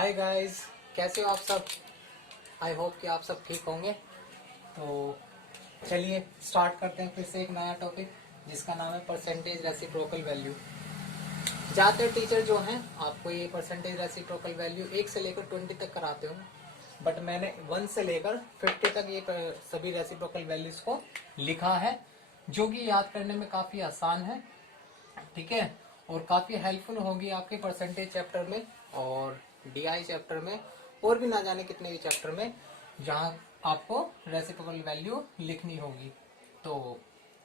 Hi guys, कैसे हो आप सब। आई होप कि आप सब ठीक होंगे। तो चलिए स्टार्ट करते हैं फिर से एक नया टॉपिक जिसका नाम है परसेंटेज रेसिप्रोकल वैल्यू। ज़्यादातर टीचर जो हैं आपको ये परसेंटेज रेसिप्रोकल वैल्यू 1 से लेकर 20 तक कराते हो, बट मैंने 1 से लेकर 50 तक ये सभी रेसिप्रोकल वैल्यूज को लिखा है, जो कि याद करने में काफ़ी आसान है। ठीक है, और काफ़ी हेल्पफुल होगी आपके परसेंटेज चैप्टर में और डीआई चैप्टर में और भी ना जाने कितने भी चैप्टर में जहाँ आपको रेसिप्रोकल वैल्यू लिखनी होगी। तो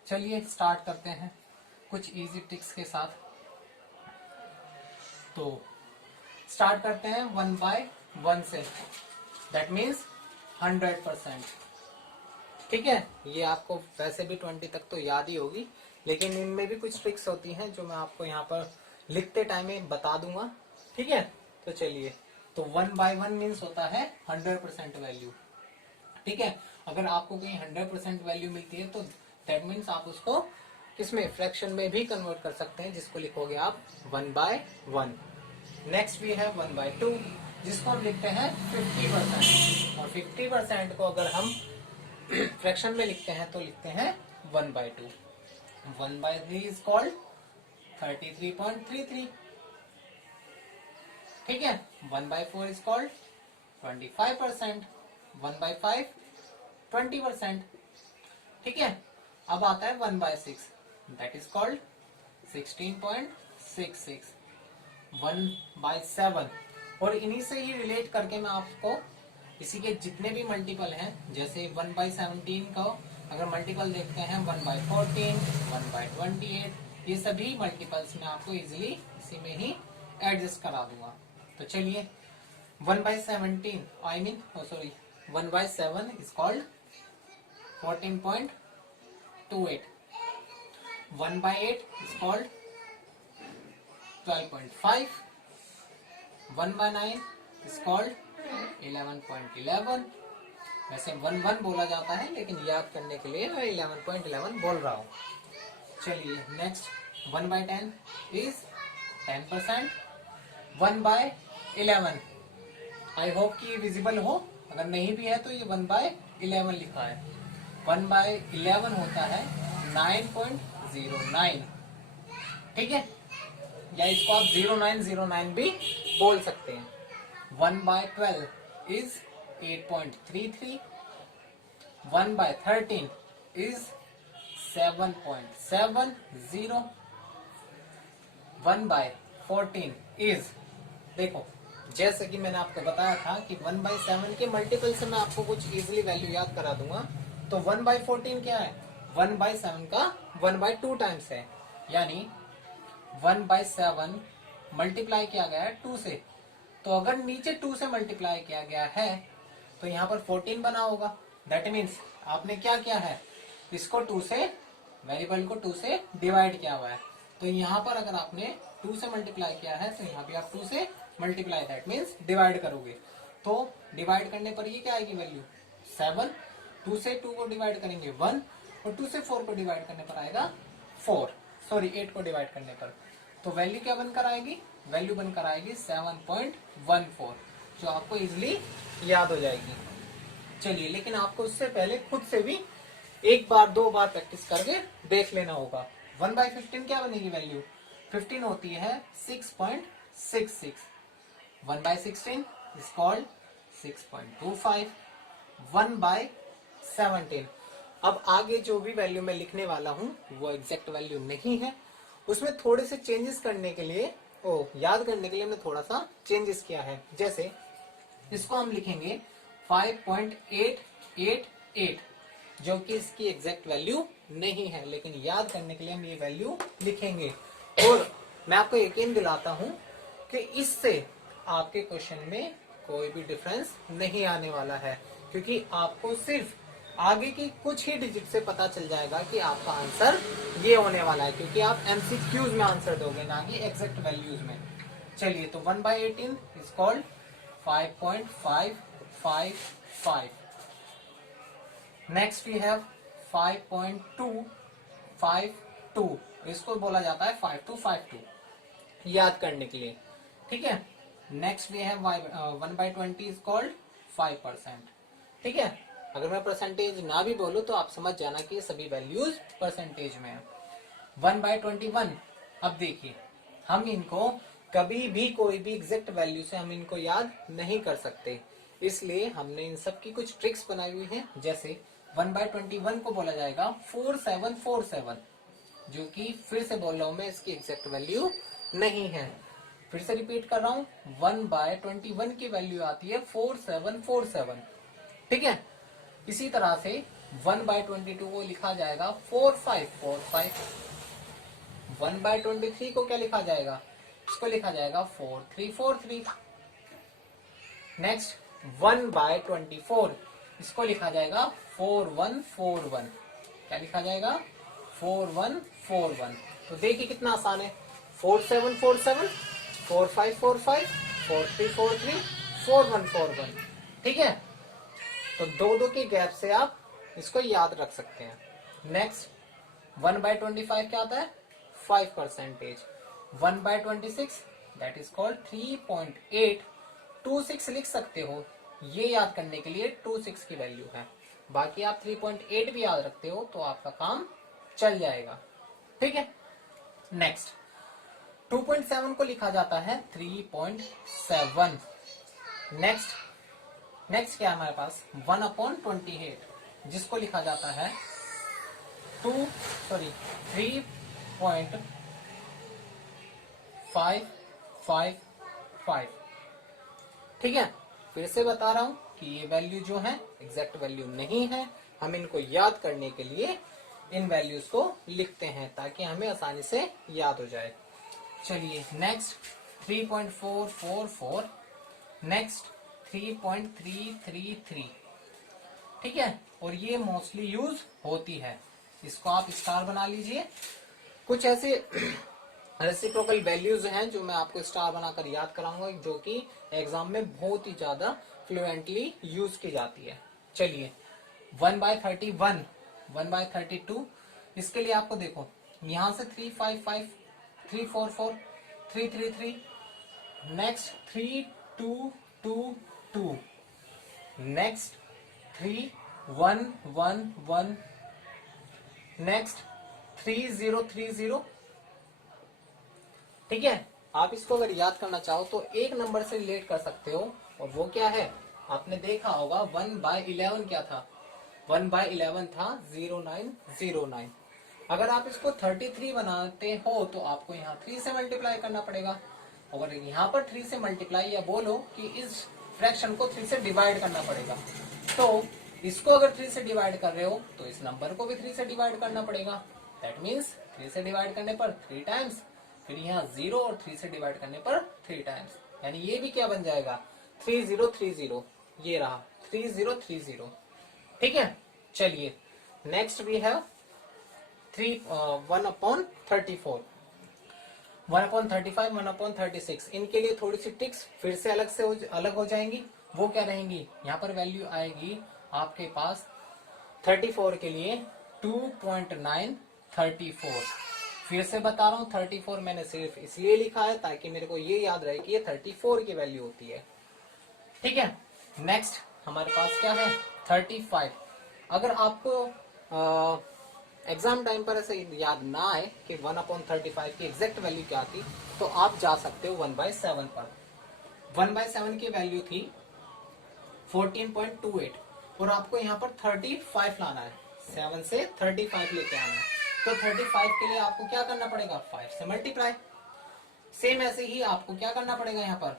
चलिए स्टार्ट करते हैं कुछ इजी ट्रिक्स के साथ। तो स्टार्ट करते हैं 1/1 से, दैट मीन्स 100%। ठीक है, ये आपको वैसे भी 20 तक तो याद ही होगी, लेकिन इनमें भी कुछ ट्रिक्स होती हैं जो मैं आपको यहाँ पर लिखते टाइम में बता दूंगा। ठीक है, तो चलिए। तो 1/1 मीन्स होता है 100% वैल्यू। ठीक है, अगर आपको कहीं 100% वैल्यू मिलती है तो दैट मीन्स आप उसको किसमें, फ्रैक्शन में भी कन्वर्ट कर सकते हैं, जिसको लिखोगे आप 1/1। नेक्स्ट भी है 1/2, जिसको हम लिखते हैं 50%। और 50% को अगर हम फ्रैक्शन में लिखते हैं तो लिखते हैं 1/2। 1/3 इज कॉल्ड 33.33। ठीक है, 1/4 इज कॉल्ड 25%। 1/5 20%। ठीक है, अब आता है 1/6, दैट इज कॉल्ड 16.66। 1/7, और इन्हीं से ही रिलेट करके मैं आपको इसी के जितने भी मल्टीपल हैं, जैसे 1/17 का अगर मल्टीपल देखते हैं 1/14, 1/28, ये सभी मल्टीपल्स में आपको इजीली इसी में ही एडजस्ट करा दूंगा। तो चलिए 1/17 I mean sorry 1/7 is called 14.28। 1/8 is called 12.5। 1/9 is called 11.11। वैसे 1/1 बोला जाता है, लेकिन याद करने के लिए मैं 11.11 बोल रहा हूँ। चलिए नेक्स्ट 1/10 इज 10%। 1/11 आई होप कि ये विजिबल हो, अगर नहीं भी है तो ये 1/11 लिखा है। 1/11 होता है 9.09। ठीक है, या इसको आप 0909 भी बोल सकते हैं। 1/12 is 8.33। 1/13 is 7.70। 1/14 is, देखो जैसे कि मैंने आपको बताया था कि 1/7 के मल्टीपल से मैं आपको कुछ इजीली वैल्यू याद करा दूंगा। तो 1/14 क्या है, 1/7 का 1/2 टाइम्स है, यानी 1/7 मल्टीप्लाई किया गया है 2 से। तो अगर नीचे 2 से मल्टीप्लाई किया गया है तो यहाँ पर 14 बना होगा। दैट मीन्स आपने क्या किया है, इसको 2 से, वेरिएबल को 2 से डिवाइड किया हुआ है। तो यहाँ पर अगर आपने 2 से मल्टीप्लाई किया है तो यहाँ पे आप 2 से मल्टीप्लाई, दैट मीन्स डिवाइड करोगे। तो डिवाइड करने पर ये क्या आएगी वैल्यू 7। 2 से 2 को डिवाइड करेंगे 1, और 2 से 4 को डिवाइड करने पर आएगा 4, सॉरी 8 को डिवाइड करने पर। तो वैल्यू क्या बनकर आएगी, वैल्यू बनकर आएगी 7.14, जो आपको इजिली याद हो जाएगी। चलिए, लेकिन आपको उससे पहले खुद से भी एक बार 2 बार प्रैक्टिस करके देख लेना होगा। 1/15 क्या बनेगी वैल्यू, 15 होती है 6.66। 1/16 इज कॉल्ड 6.25। 1/17, अब आगे जो भी वैल्यू मैं लिखने वाला हूँ वो एग्जैक्ट वैल्यू नहीं है, उसमें थोड़े से चेंजेस करने के लिए, याद करने के लिए मैं थोड़ा सा चेंजेस किया है। जैसे इसको हम लिखेंगे 5.888, जो कि इसकी एग्जैक्ट वैल्यू नहीं है, लेकिन याद करने के लिए हम ये वैल्यू लिखेंगे। और मैं आपको यकीन दिलाता हूं कि इससे आपके क्वेश्चन में कोई भी डिफरेंस नहीं आने वाला है, क्योंकि आपको सिर्फ आगे की कुछ ही डिजिट से पता चल जाएगा कि आपका आंसर ये होने वाला है, क्योंकि आप एमसीक्यूज में आंसर दोगे, ना कि एग्जैक्ट वैल्यूज में। चलिए, तो 1/18 is called 5.555। Next we have 5.252, इसको बोला जाता है 5252, याद करने के लिए। ठीक है, next we have 1/20 is called 5%। ठीक है, अगर मैं परसेंटेज ना भी बोलूं तो आप समझ जाना कि सभी वैल्यूज परसेंटेज में है। 1/21, अब देखिए हम इनको कभी भी कोई भी एग्जैक्ट वैल्यू से हम इनको याद नहीं कर सकते, इसलिए हमने इन सब की कुछ ट्रिक्स बनाई हुई है। जैसे 1/21 को बोला जाएगा 4747, जो कि फिर से बोल रहा हूं मैं, इसकी एग्जैक्ट वैल्यू नहीं है। फिर से रिपीट कर रहा हूं, 1/21 की वैल्यू आती है 4747। ठीक है, इसी तरह से 1/22 को लिखा जाएगा 4545। 1/23 को क्या लिखा जाएगा, इसको लिखा जाएगा 4343। नेक्स्ट 1/24, इसको लिखा जाएगा 4141। क्या लिखा जाएगा, 4141। तो देखिए कितना आसान है, 4747, 4545, 4343, 4141। ठीक है, तो दो दो के गैप से आप इसको याद रख सकते हैं। नेक्स्ट 1/25 क्या आता है, 5%। 1/26 दैट इज कॉल्ड 3.826 लिख सकते हो, ये याद करने के लिए 26 की वैल्यू है। बाकी आप 3.8 भी याद रखते हो तो आपका काम चल जाएगा। ठीक है, नेक्स्ट 2.7 को लिखा जाता है 3.7। नेक्स्ट क्या है हमारे पास, 1/28, जिसको लिखा जाता है 3.555। ठीक है, फिर से बता रहा हूं कि ये वैल्यू जो है एग्जैक्ट वैल्यू नहीं है, हम इनको याद करने के लिए इन वैल्यूज को लिखते हैं ताकि हमें आसानी से याद हो जाए। चलिए नेक्स्ट 3.444, नेक्स्ट 3.333। ठीक है, और ये मोस्टली यूज होती है, इसको आप स्टार बना लीजिए। कुछ ऐसे रेसिप्रोकल वैल्यूज हैं जो मैं आपको स्टार बनाकर याद कराऊंगा, जो कि एग्जाम में बहुत ही ज्यादा फ्लुएंटली यूज की जाती है। चलिए 1/31, 1/32, इसके लिए आपको देखो यहां से 355, 344, 333, नेक्स्ट 3222, नेक्स्ट 3111, नेक्स्ट 3030। ठीक है, आप इसको अगर याद करना चाहो तो एक नंबर से रिलेट कर सकते हो, और वो क्या है, आपने देखा होगा 1/11 क्या था, 1/11 था 0909। अगर आप इसको 33 बनाते हो तो आपको यहाँ 3 से मल्टीप्लाई करना पड़ेगा। अगर यहाँ पर 3 से मल्टीप्लाई, या बोलो कि इस फ्रैक्शन को 3 से डिवाइड करना पड़ेगा, तो इसको अगर 3 से डिवाइड कर रहे हो तो इस नंबर को भी 3 से डिवाइड करना पड़ेगा। दैट मीन्स 3 से डिवाइड करने पर 3 टाइम्स, फिर यहाँ 0 और 3 से डिवाइड करने पर 3 टाइम्स, यानी ये भी क्या बन जाएगा, 3030। ये रहा 3030। ठीक है, चलिए नेक्स्ट वी हैव 1/34, 1/35, 1/36। इनके लिए थोड़ी सी ट्रिक्स फिर से अलग हो जाएंगी। वो क्या रहेंगी, यहाँ पर वैल्यू आएगी आपके पास 34 के लिए 2.934। फिर से बता रहा हूँ, 34 मैंने सिर्फ इसलिए लिखा है ताकि मेरे को ये याद रहे कि ये 34 की वैल्यू होती है। ठीक है, नेक्स्ट हमारे पास क्या है, 35। अगर आपको एग्जाम टाइम पर ऐसे याद ना आए कि 1/35 की एग्जैक्ट वैल्यू क्या थी, तो आप जा सकते हो 1/7 पर। 1/7 की वैल्यू थी 14.28, और आपको यहाँ पर 35 लाना है, 7 से 35 लेके आना है। तो 35 के लिए आपको क्या करना पड़ेगा, 5 से मल्टीप्लाई। सेम ऐसे ही आपको क्या करना पड़ेगा, यहाँ पर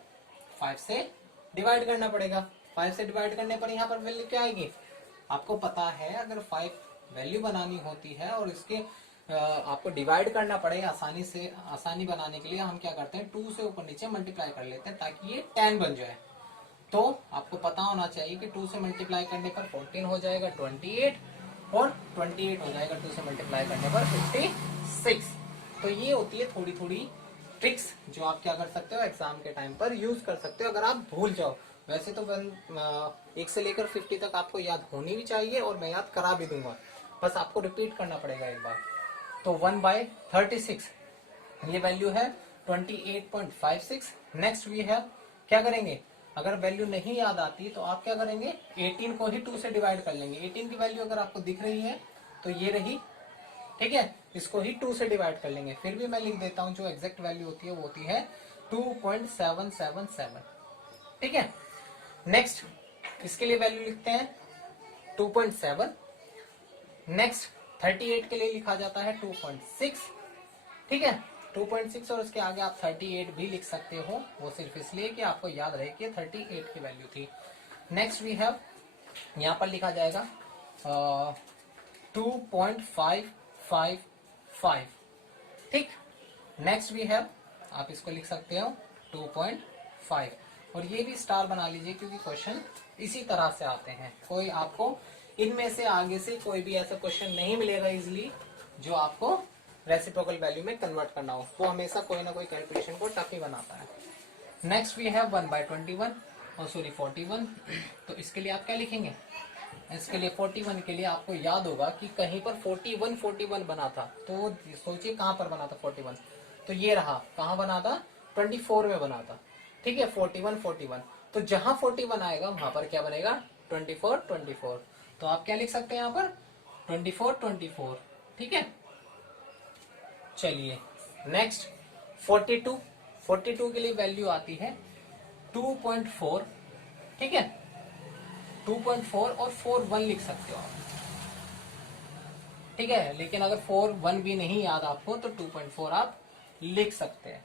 5 से डिवाइड करना पड़ेगा। 5 से डिवाइड करने पर यहाँ पर वैल्यू क्या आएगी, आपको पता है अगर 5 वैल्यू बनानी होती है और इसके आपको डिवाइड करना पड़े आसानी बनाने के लिए हम क्या करते हैं, 2 से ऊपर नीचे मल्टीप्लाई कर लेते हैं ताकि ये 10 बन जाए। तो आपको पता होना चाहिए कि 2 से मल्टीप्लाई करने पर 14 हो जाएगा 28, और 28 हो जाएगा 2 से मल्टीप्लाई करने पर 56। तो ये होती है थोड़ी थोड़ी ट्रिक्स जो आप क्या कर सकते हो, एग्जाम के टाइम पर यूज कर सकते हो अगर आप भूल जाओ। वैसे तो 1 से लेकर 50 तक आपको याद होनी भी चाहिए, और मैं याद करा भी दूंगा, बस आपको रिपीट करना पड़ेगा एक बार। तो 1/36 ये वैल्यू है 28.56। नेक्स्ट वी हैव क्या करेंगे, अगर वैल्यू नहीं याद आती तो आप क्या करेंगे, 18 को ही 2 से डिवाइड कर लेंगे। 18 की वैल्यू अगर आपको दिख रही है तो ये रही, ठीक है, इसको ही 2 से डिवाइड कर लेंगे। फिर भी मैं लिख देता हूं, जो एग्जैक्ट वैल्यू होती है वो होती है 2.777। ठीक है, नेक्स्ट इसके लिए वैल्यू लिखते हैं 2.7। नेक्स्ट 38 के लिए लिखा जाता है 2.6। ठीक है, 2.6 और उसके आगे आप 38 भी लिख सकते हो, वो सिर्फ इसलिए कि आपको याद रहे कि 38 की वैल्यू थी। नेक्स्ट वी हैव, यहां पर लिखा जाएगा 2.555। ठीक, नेक्स्ट वी हैव, आप इसको लिख सकते हो 2.5, और ये भी स्टार बना लीजिए क्योंकि क्वेश्चन इसी तरह से आते हैं। कोई आपको इनमें से आगे से कोई भी ऐसा क्वेश्चन नहीं मिलेगा इजिली जो आपको रेसिप्रोकल वैल्यू में कन्वर्ट करना हो, वो हमेशा कोई ना कोई कैलकुलेशन को टफ ही बनाता है। नेक्स्ट वी हैव 1/21 और सॉरी 41। तो इसके लिए आप क्या लिखेंगे, इसके लिए 41 के लिए आपको याद होगा कि कहीं पर 41 बना था, तो सोचिए कहां पर बना था 41, तो ये रहा, कहां बना था, 24 में बना था। ठीक है, 41 तो जहां 41 आएगा वहां पर क्या बनेगा, 24। तो आप क्या लिख सकते हैं यहाँ पर 24। ठीक है, चलिए नेक्स्ट 42 के लिए वैल्यू आती है 2.4। ठीक है, 2.4 और 41 लिख सकते हो आप। ठीक है, लेकिन अगर 41 भी नहीं याद आपको तो 2.4 आप लिख सकते हैं।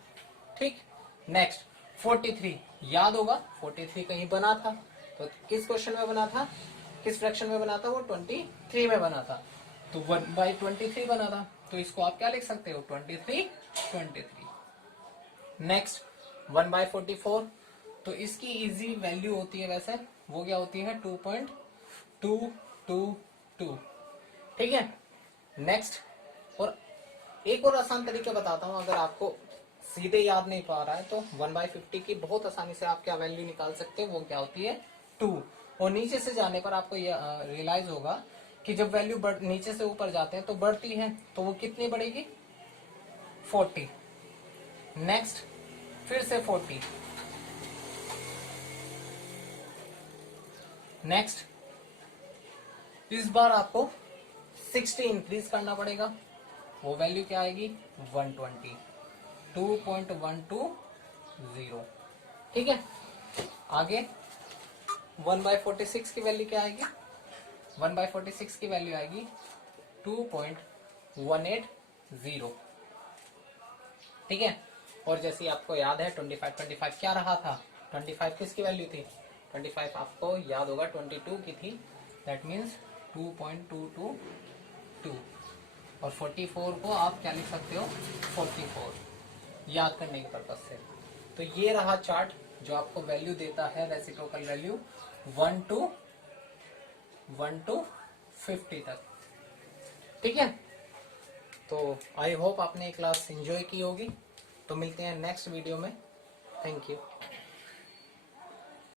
ठीक, नेक्स्ट 43 याद होगा, 43 कहीं बना था, तो किस क्वेश्चन में बना था, किस फ्रैक्शन में बना था, वो 23 में बना था, तो 1/23 बना था, तो इसको आप क्या लिख सकते हो 23। नेक्स्ट 1/44, तो इसकी इजी वैल्यू होती है वैसे, वो क्या होती है 2.222। ठीक है, नेक्स्ट, और एक और आसान तरीका बताता हूं, अगर आपको सीधे याद नहीं पा रहा है तो 1/50 की बहुत आसानी से आप क्या वैल्यू निकाल सकते हैं, वो क्या होती है 2, और नीचे से जाने पर आपको ये रियलाइज होगा कि जब वैल्यू नीचे से ऊपर जाते हैं तो बढ़ती है, तो वो कितनी बढ़ेगी 40। नेक्स्ट फिर से 40, नेक्स्ट इस बार आपको 60 इंक्रीज करना पड़ेगा, वो वैल्यू क्या आएगी 120, 2.120। ठीक है, आगे 1/46 की वैल्यू क्या आएगी, 1/46 की वैल्यू आएगी 2.180। ठीक है, और जैसे आपको याद है 25 क्या रहा था, 25 किसकी वैल्यू थी, 25 आपको याद होगा 22 की थी, दैट मीन्स 2.222, और 44 को आप क्या लिख सकते हो 44, याद करने के पर्पज से। तो ये रहा चार्ट जो आपको वैल्यू देता है, रेसिप्रोकल वैल्यू 1 to 50 तक। ठीक है, तो आई होप आपने क्लास एंजॉय की होगी। तो मिलते हैं नेक्स्ट वीडियो में, थैंक यू।